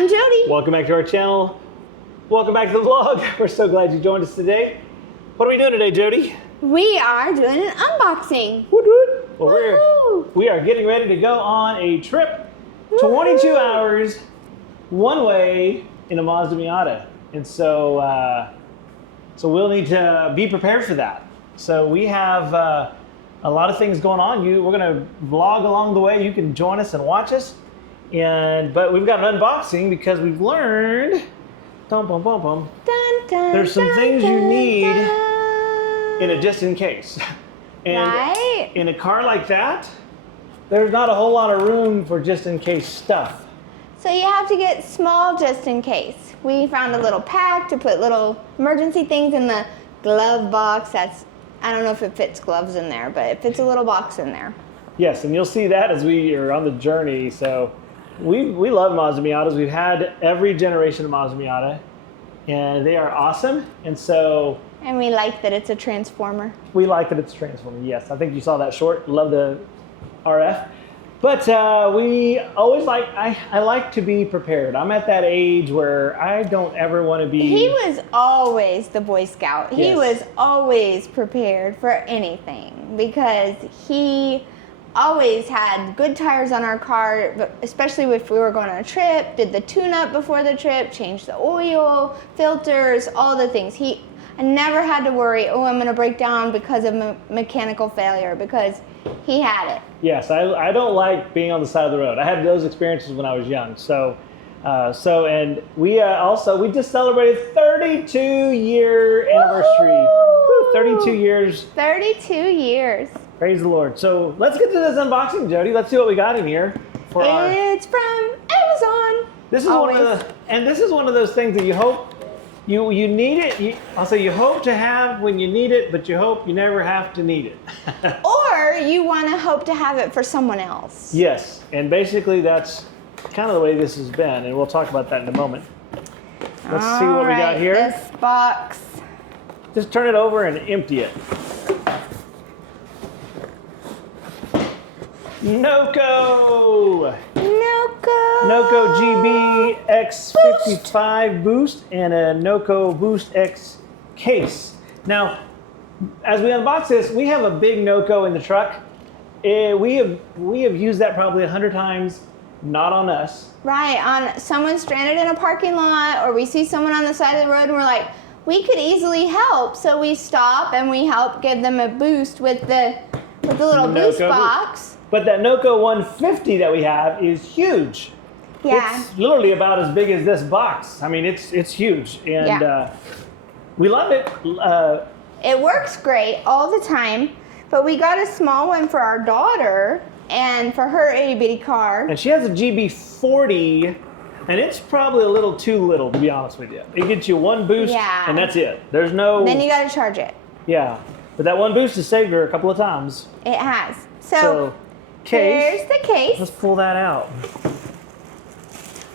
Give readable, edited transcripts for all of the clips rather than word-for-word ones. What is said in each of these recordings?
I'm Jody. Welcome back to our channel. Welcome back to the vlog. We're so glad you joined us today. What are we doing today, Jody? We are doing an unboxing. Woot woot. Well, we are getting ready to go on a trip, 22 hours, one way in a Mazda Miata. And so we'll need to be prepared for that. So we have a lot of things going on. We're gonna vlog along the way. You can join us and watch us. But we've got an unboxing because we've learned, there's some things you need in a just in case. And in a car like that, there's not a whole lot of room for just in case stuff. So you have to get small just in case. We found a little pack to put little emergency things in the glove box. I don't know if it fits gloves in there, but it fits a little box in there. Yes, and you'll see that as we are on the journey. So we love Mazda Miatas. We've had every generation of Mazda Miata, and they are awesome. And we like that it's a transformer. We like that it's a transformer, yes. I think you saw that short. Love the RF. But we always I like to be prepared. I'm at that age where I don't ever want to be... He was always the Boy Scout. He Yes. was always prepared for anything because he always had good tires on our car, but especially if we were going on a trip, did the tune-up before the trip, changed the oil, filters, all the things. I never had to worry, oh, I'm going to break down because of mechanical failure, because he had it. Yes, I don't like being on the side of the road. I had those experiences when I was young. And we just celebrated 32-year anniversary. Woo, 32 years. 32 years. Praise the Lord. So let's get to this unboxing, Jody. Let's see what we got in here. It's from Amazon. This is one of those things that you hope you need it. I'll say you hope to have when you need it, but you hope you never have to need it. Or you want to hope to have it for someone else. Yes, and basically that's kind of the way this has been, and we'll talk about that in a moment. Let's see what we got here. This box. Just turn it over and empty it. NOCO GBX55 boost and a NOCO Boost X case. Now, as we unbox this, we have a big NOCO in the truck. We have used that probably 100 times, not on us. Right, on someone stranded in a parking lot, or we see someone on the side of the road and we're like, we could easily help. So we stop and we help give them a boost with the little boost box. But that NOCO 150 that we have is huge. Yeah. It's literally about as big as this box. I mean, it's huge, and we love it. It works great all the time, but we got a small one for our daughter and for her itty bitty car. And she has a GB40, and it's probably a little too little, to be honest with you. It gets you one boost, and that's it. There's no... Then you got to charge it. Yeah, but that one boost has saved her a couple of times. It has. So case. Here's the case. Let's pull that out.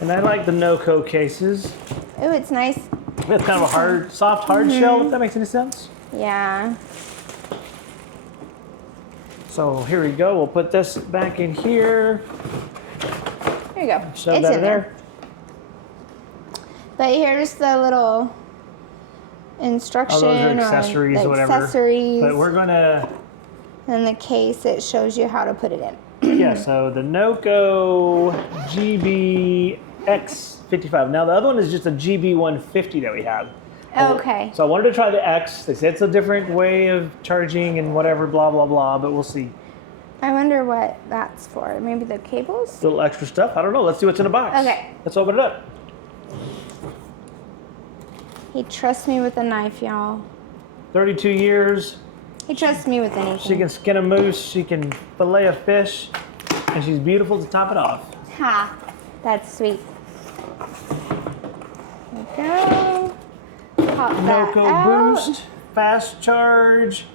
And I like the NOCO cases. Oh, it's nice. It's kind of a soft hard shell, if that makes any sense. Yeah. So here we go. We'll put this back in here. There you go. Shove that in there. But here's the little instruction. Oh, those are accessories or whatever. Accessories. But we're going to... In the case, it shows you how to put it in. Yeah, so the NOCO GBX55. Now, the other one is just a GB150 that we have. Okay. So I wanted to try the X. They said it's a different way of charging and whatever, blah, blah, blah, but we'll see. I wonder what that's for. Maybe the cables? Little extra stuff. I don't know. Let's see what's in the box. Okay. Let's open it up. He trusts me with a knife, y'all. 32 years. He trusts me with anything. She can skin a moose. She can fillet a fish. And she's beautiful to top it off. Ha. That's sweet. There we go. Pop that NOCO out. Boost, fast charge,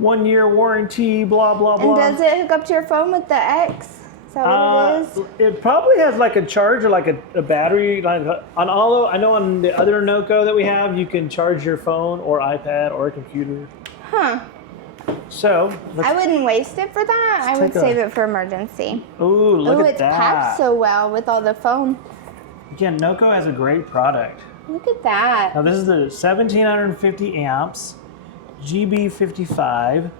1-year warranty, blah, blah, blah. And does it hook up to your phone with the X? Is that what it is? It probably has like a charger, like a battery. Like on all, I know on the other NOCO that we have, you can charge your phone or iPad or a computer. Huh. So I wouldn't waste it for that. I would save it for emergency. Ooh, look at it's that. packed so well with all the foam. Again, NOCO has a great product. Look at that. Now this is the 1750 amps GB55.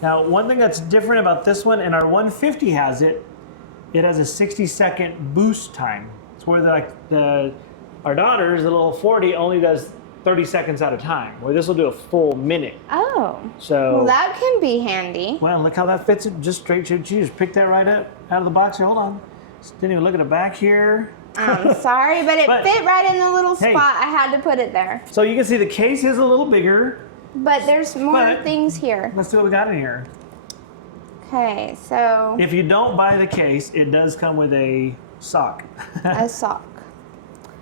Now one thing that's different about this one, and our 150 has it, it has a 60-second boost time. It's where our daughter's, the little 40, only does 30 seconds at a time, where this will do a full minute. Oh. So, well, that can be handy. Well, look how that fits it just straight to you. Just pick that right up out of the box here. Hold on. Just didn't even look at the back here. I'm sorry, but it fit right in the little spot. I had to put it there. So you can see the case is a little bigger. But there's more things here. Let's see what we got in here. Okay, so. If you don't buy the case, it does come with a sock. A sock.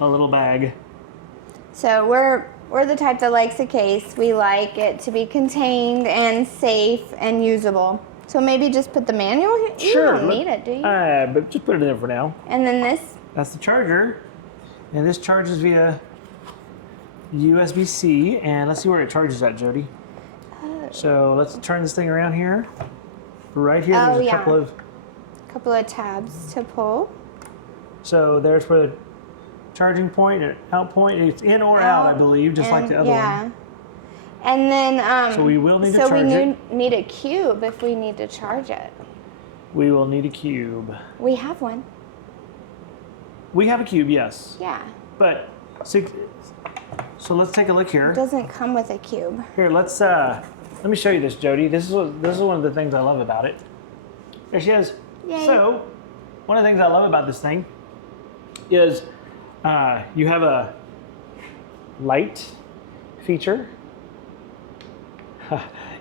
A little bag. So we're the type that likes a case. We like it to be contained and safe and usable. So maybe just put the manual here? Sure. You don't need it, do you? But just put it in there for now. And then this? That's the charger. And this charges via USB-C. And let's see where it charges at, Jody. So let's turn this thing around here. Right here, there's a couple of tabs to pull. So there's where the charging point and out point. It's in or out, I believe, just like the other one. And then, so we will need to charge it. So we need a cube if we need to charge it. We will need a cube. We have one. We have a cube, yes. Yeah. But, so let's take a look here. It doesn't come with a cube. Here, let me show you this, Jody. This is one of the things I love about it. There she is. Yay. So, one of the things I love about this thing is you have a light feature.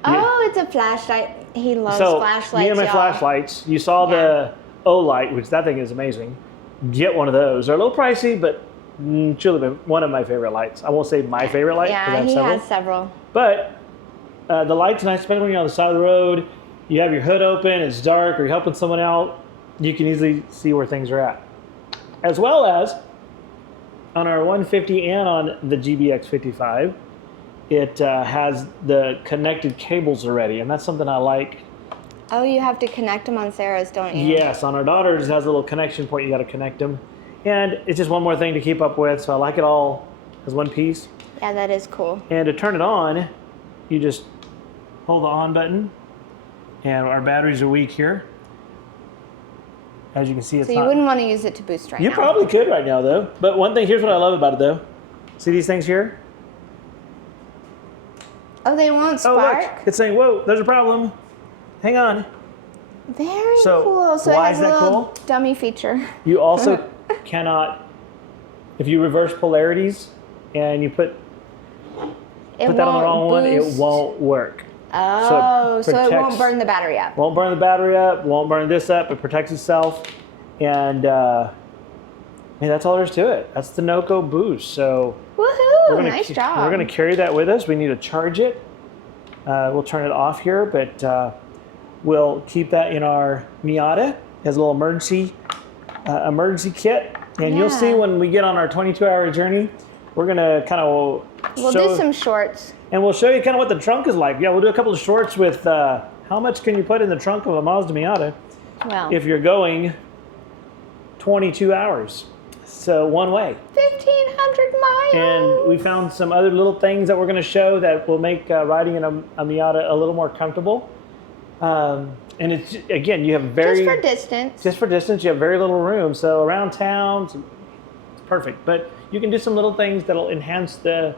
Oh, it's a flashlight. He loves flashlights. Me and my flashlights. You saw the O light, which that thing is amazing. Get one of those. They're a little pricey, but truly one of my favorite lights. I won't say my favorite light. Yeah, he has several. But the light's nice, especially when you're on the side of the road. You have your hood open, it's dark, or you're helping someone out. You can easily see where things are at. As well as on our 150 and on the GBX55, it has the connected cables already, and that's something I like. Oh, you have to connect them on Sarah's, don't you? Yes, on our daughter's, it has a little connection point. You got to connect them. And it's just one more thing to keep up with, so I like it all as one piece. Yeah, that is cool. And to turn it on, you just hold the on button, and our batteries are weak here. As you can see, it's So you wouldn't want to use it to boost right now. You probably could right now, though. But one thing, here's what I love about it, though. See these things here? Oh, they won't spark? Oh, look. It's saying, whoa, there's a problem. Hang on. Very cool. So why it has is that a little cool? dummy feature. You also cannot, if you reverse polarities and you put that on the wrong one, it won't work. Oh, so it won't burn the battery up. Won't burn the battery up, won't burn this up, it protects itself. And that's all there is to it. That's the NOCO Boost. So woohoo, nice job. We're going to carry that with us. We need to charge it. We'll turn it off here, but we'll keep that in our Miata. It has a little emergency kit. And you'll see when we get on our 22-hour journey, we're going to kind of We'll do some shorts. And we'll show you kind of what the trunk is like. Yeah, we'll do a couple of shorts with how much can you put in the trunk of a Mazda Miata if you're going 22 hours. So one way. 1,500 miles. And we found some other little things that we're going to show that will make riding in a Miata a little more comfortable. And it's, again, you have just for distance. Just for distance, you have very little room. So around town, it's perfect. But you can do some little things that'll enhance the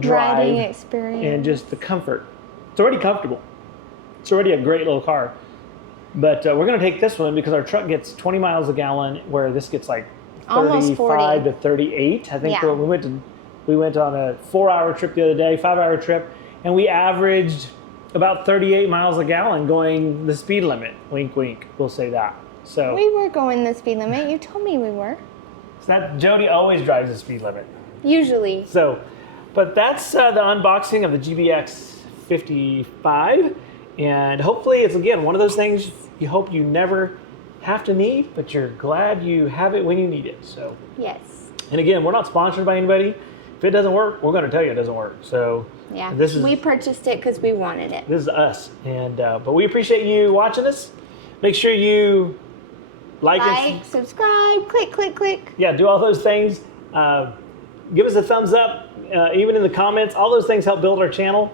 drive riding experience and just the comfort. It's already comfortable. It's already a great little car. But we're going to take this one because our truck gets 20 miles a gallon, where this gets like 35 to 38. I think we went on a 4-hour trip the other day, 5-hour trip, and we averaged about 38 miles a gallon going the speed limit. Wink, wink. We'll say that. So we were going the speed limit. You told me we were. So that Jody always drives the speed limit. Usually. So, but that's the unboxing of the GBX55, and hopefully it's again one of those things you hope you never have to need, but you're glad you have it when you need it. So yes. And again, we're not sponsored by anybody. If it doesn't work, we're going to tell you it doesn't work. So yeah, we purchased it because we wanted it. This is us, and but we appreciate you watching us. Make sure you Like, subscribe, click, click, click. Yeah, do all those things. Give us a thumbs up, even in the comments. All those things help build our channel.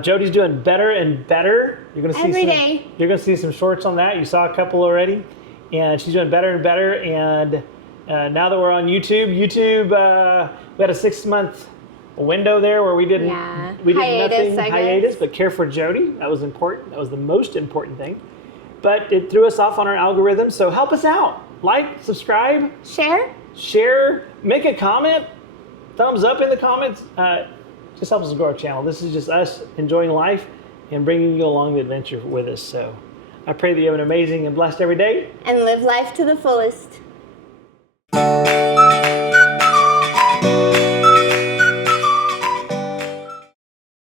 Jody's doing better and better. You're gonna see Every day. You're gonna see some shorts on that. You saw a couple already, and she's doing better and better. And now that we're on YouTube, we had a 6-month window there where we did hiatus, nothing, but care for Jody. That was important. That was the most important thing. But it threw us off on our algorithm. So help us out. Like, subscribe, share, make a comment, thumbs up in the comments. Just helps us grow our channel. This is just us enjoying life and bringing you along the adventure with us. So I pray that you have an amazing and blessed every day. And live life to the fullest.